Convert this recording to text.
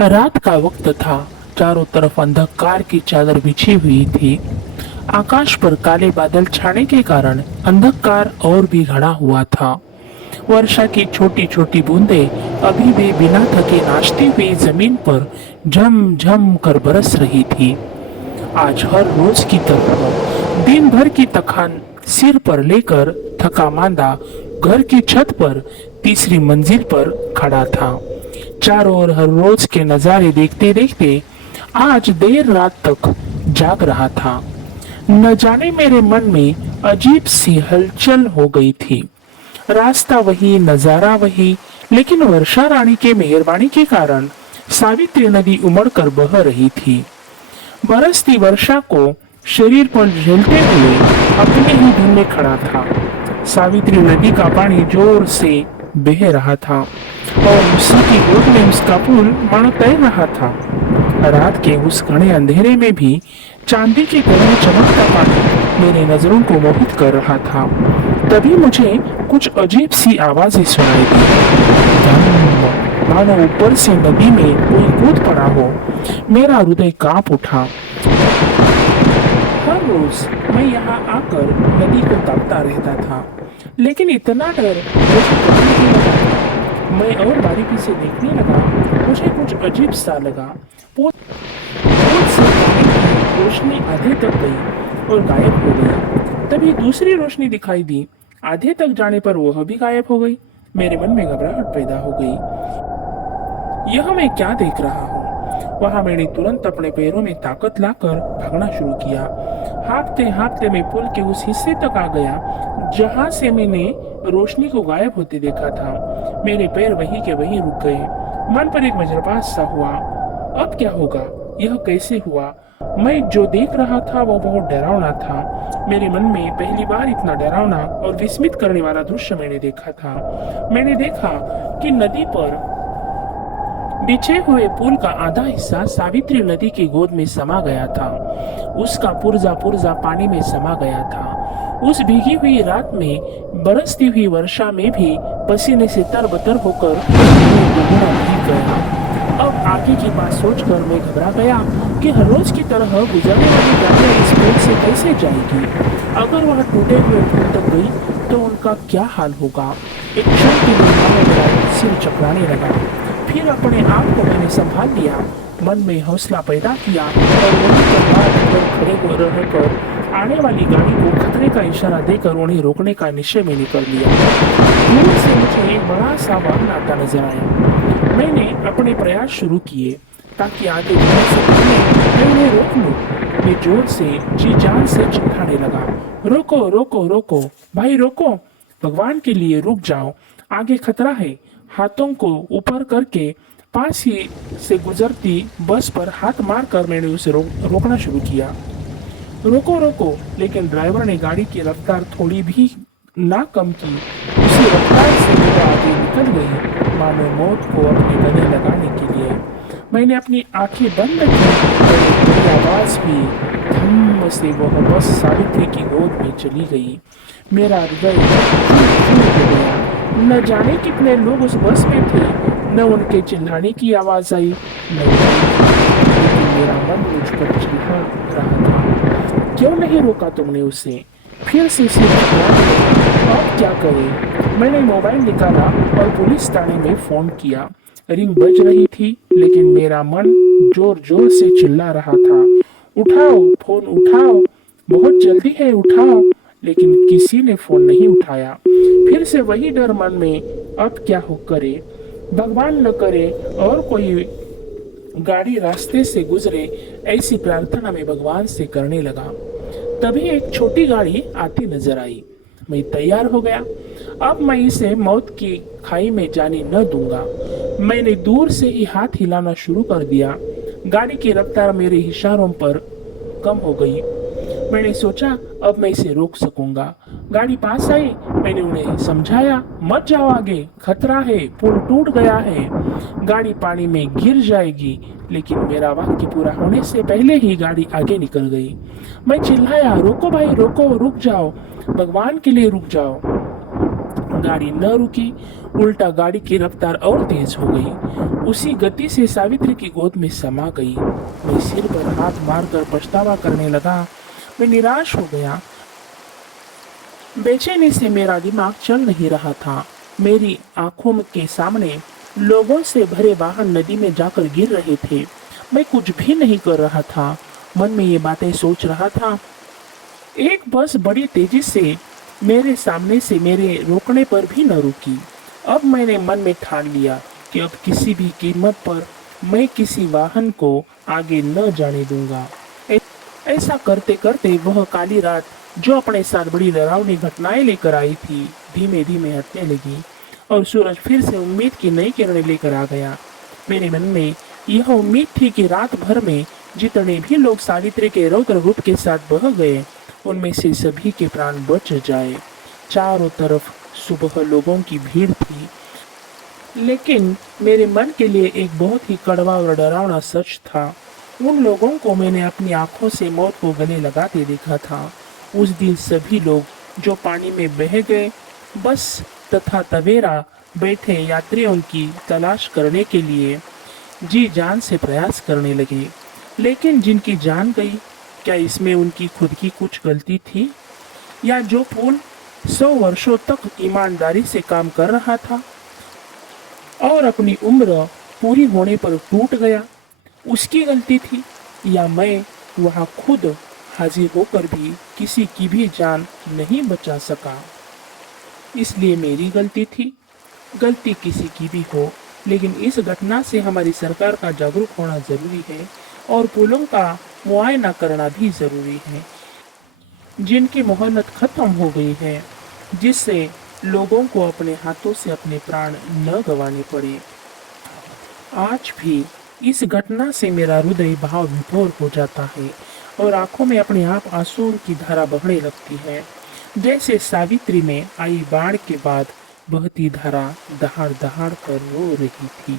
रात का वक्त था। चारों तरफ अंधकार की चादर बिछी हुई थी। आकाश पर काले बादल छाने के कारण अंधकार और भी घना हुआ था। वर्षा की छोटी छोटी बूंदें अभी भी बिना थके नाचती हुई जमीन पर झम झम कर बरस रही थी। आज हर रोज की तरह दिन भर की थकान सिर पर लेकर थका मांदा घर की छत पर तीसरी मंजिल पर खड़ा था। चारों ओर हर रोज के नजारे देखते देखते आज देर रात तक जाग रहा था। न जाने मेरे मन में अजीब सी हलचल हो गई थी। रास्ता वही, नजारा वही, लेकिन वर्षा रानी के मेहरबानी के कारण सावित्री नदी उमड़ कर बह रही थी। बरसती वर्षा को शरीर पर झेलते हुए अपने ही धुन में खड़ा था। सावित्री नदी का पानी जोर से बह रहा था और उसी की गोद में उसका पुल मानो तैर रहा था। रात के उस घने अंधेरे में भी चांदी की तरह चमकता पानी मेरी नजरों को मोहित कर रहा था। तभी मुझे कुछ अजीब सी आवाजें सुनाई दी। धम, मानो ऊपर से नदी में कोई कूद पड़ा हो। मेरा हृदय कांप उठा। हर रोज मैं यहाँ आकर नदी को ताकता रहता था, लेकिन इतना डर मुझे कभी नहीं लगा था। मैं और बारीकी से देखने लगा। मुझे कुछ अजीब सा लगा। पोत पोत से पानी की रोशनी आधे तक गई और गायब हो गई। तभी दूसरी रोशनी दिखाई दी। आधे तक जाने पर वह भी गायब हो गई। मेरे मन में घबराहट पैदा हो गई। यह मैं क्या देख रहा हूँ? वहां मैंने तुरंत अपने पैरों में ताकत लाकर भागना शुरू किया। हाँफते हाँफते मैं पुल के उस हिस्से तक आ गया जहां से मैंने रोशनी को गायब होते देखा था। मेरे पैर वहीं के वहीं रुक गए। मन पर एक वज्रपात सा हुआ। अब क्या होगा? यह कैसे हुआ? मैं जो देख रहा था वह बहुत डरावना था। मेरे मन में पहली बार इतना डरावना और विस्मित करने वाला दृश्य मैंने देखा था। मैंने देखा कि नदी पर बिछे हुए पुल का आधा हिस्सा सावित्री नदी की गोद में समा गया था। उसका पुर्जा पुर्जा पानी में समा गया था। उस भीगी हुई रात में बरसती हुई वर्षा में भी पसीने से तरबतर होकर मैं दुगना भीग गया। अब आगे की बात सोचकर मैं घबरा गया कि हर रोज की तरह गुजरने वाली गाड़ियां इस पुल से कैसे जाएगी। अगर वह टूटे हुए पुल तक गई तो उनका क्या हाल होगा? एक क्षण के लिए मानो मेरा सिर चकराने लगा। फिर अपने आप को मैंने संभाल लिया। मन में हौसला पैदा किया और वहीं पर बात पर खड़े हो रहकर आने वाली गाड़ी को खतरे का इशारा देकर उन्हें रोकने का निश्चय मैंने कर लिया। दूर से मुझे एक बड़ा सा वाहन आता नजर आया। मैंने अपने प्रयास शुरू किए ताकि आगे जाने से पहले मैं उन्हें रोक लूं। मैं जोर से जी जान से चिल्लाने लगा, रोको रोको रोको, भाई रोको, भगवान के लिए रुक जाओ, आगे खतरा है। हाथों को ऊपर करके पास ही से गुजरती बस पर हाथ मारकर मैंने उसे रोकना शुरू किया। रोको रोको, लेकिन ड्राइवर ने गाड़ी की रफ्तार थोड़ी भी ना कम की। उसी रफ्तार से वो आगे निकल गई, मानो मौत को अपने गले लगाने के लिए। मैंने अपनी आंखें बंद की और मेरी आवाज भी धम्म से वह बस सावित्री की गोद में चली गई। मेरा हृदय चूर चूर हो गया। न जाने कितने लोग उस बस में थे। न उनके चिल्लाने की आवाज आई, न लेकिन मेरा मन मुझ पर चिल्ला रहा था, क्यों नहीं रोका तुमने उसे? फिर से सिर चकराने लगा। अब क्या करें? मैंने मोबाइल निकाला और पुलिस थाने में फोन किया। रिंग बज रही थी, लेकिन मेरा मन जोर जोर से चिल्ला रहा था, उठाओ फोन उठाओ, बहुत जल्दी है उठाओ। लेकिन किसी ने फोन नहीं उठाया। फिर से वही डर मन में, अब क्या हो करे? भगवान न करे और कोई गाड़ी रास्ते से गुजरे, ऐसी प्रार्थना मैं भगवान से करने लगा। तभी एक छोटी गाड़ी आती नजर आई। मैं तैयार हो गया। अब मैं इसे मौत की खाई में जाने न दूंगा। मैंने दूर से ही हाथ हिलाना शुरू कर दिया। गाड़ी की रफ्तार मेरे इशारों पर कम हो गई। मैंने सोचा अब मैं इसे रोक सकूंगा। गाड़ी पास आई। मैंने उन्हें समझाया, मत जाओ आगे, खतरा है, पुल टूट गया है, गाड़ी पानी में गिर जाएगी। लेकिन मेरा वाक्य पूरा होने से पहले ही गाड़ी आगे निकल गई। मैं चिल्लाया, रोको भाई रोको, रुक जाओ, भगवान के लिए रुक जाओ। गाड़ी न रुकी, उल्टा गाड़ी की रफ्तार और तेज हो गई। उसी गति से सावित्री की गोद में समा गई। मैं सिर पर हाथ मारकर पछतावा करने लगा। मैं निराश हो गया। बेचैनी से मेरा दिमाग चल नहीं रहा था। मेरी आंखों के सामने लोगों से भरे वाहन नदी में जाकर गिर रहे थे। मैं कुछ भी नहीं कर रहा था। मन में ये बातें सोच रहा था। एक बस बड़ी तेजी से मेरे सामने से मेरे रोकने पर भी न रुकी। अब मैंने मन में ठान लिया कि अब किसी भी कीमत पर मैं किसी वाहन को आगे न जाने दूंगा। ऐसा करते करते वह काली रात, जो अपने साथ बड़ी डरावनी घटनाएं लेकर आई थी, धीमे धीमे हटने लगी और सूरज फिर से उम्मीद की नई किरणें लेकर आ गया। मेरे मन में यह उम्मीद थी कि रात भर में जितने भी लोग सावित्री के रौद्र रूप के साथ बह गए, उनमें से सभी के प्राण बच जाए। चारों तरफ सुबह लोगों की भीड़ थी, लेकिन मेरे मन के लिए एक बहुत ही कड़वा और डरावना सच था। उन लोगों को मैंने अपनी आंखों से मौत को गले लगाते देखा था। उस दिन सभी लोग जो पानी में बह गए, बस तथा तवेरा बैठे यात्रियों की तलाश करने के लिए जी जान से प्रयास करने लगे। लेकिन जिनकी जान गई, क्या इसमें उनकी खुद की कुछ गलती थी? या जो पुल 100 वर्षों तक ईमानदारी से काम कर रहा था और अपनी उम्र पूरी होने पर टूट गया, उसकी गलती थी? या मैं वहां खुद हाजिर होकर भी किसी की भी जान नहीं बचा सका, इसलिए मेरी गलती थी? गलती किसी की भी हो, लेकिन इस घटना से हमारी सरकार का जागरूक होना जरूरी है और पुलों का मुआयना करना भी जरूरी है, जिनकी मोहलत खत्म हो गई है, जिससे लोगों को अपने हाथों से अपने प्राण न गंवाने पड़े। आज भी इस घटना से मेरा हृदय भाव विभोर हो जाता है और आंखों में अपने आप आंसुओं की धारा बहने लगती है, जैसे सावित्री में आई बाढ़ के बाद बहती धारा दहाड़ दहाड़ कर रो रही थी।